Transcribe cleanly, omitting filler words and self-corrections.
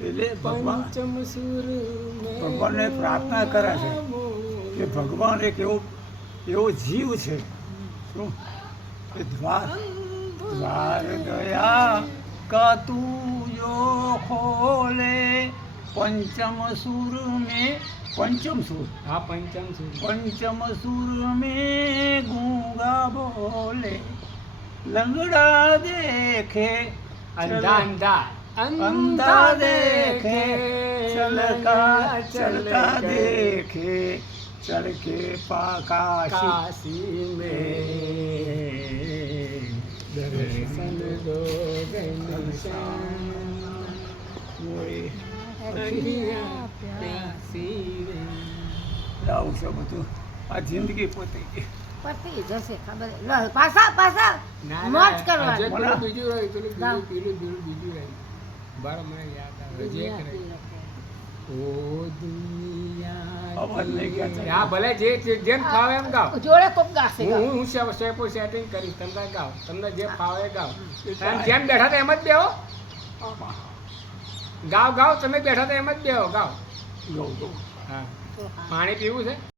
એટલે ભગવાનને પ્રાર્થના કરે છે કે ભગવાન એક એવો જીવ છે શું કે દ્વાર ગયા કા તું જો ખોલે पंचम सुर में पंचम सुर हाँ पंचम सुर पंचम सुर में गूंगा बोले लंगड़ा देखे अंधा अंधा अंधा देखे चलता देखे चल के काशी में दर्शन दो આવું છે બધું આ જિંદગી પોતે પતી જશે ખબર પાછા પાછા મોજ કરવાની પેલું બીજું રહ્યું પેલું બીજું રહ્યું બાર મને યાદ આવે જે કરે ઓ દુનિયા અવાજ નહીં ગયા હા ભલે જે જેમ ફાવે એમ ગાઓ જોડે કોક ગાશે હું શેપો સેટિંગ કરીશ તમને ગાઓ તમને જે ફાવે ગાઓ જેમ બેઠા તો એમ જ બેહો ગાવ ગાવ તમે બેઠા તો એમ જ બેહો ગાવ ગૌ ગૌ હા પાણી પીવું છે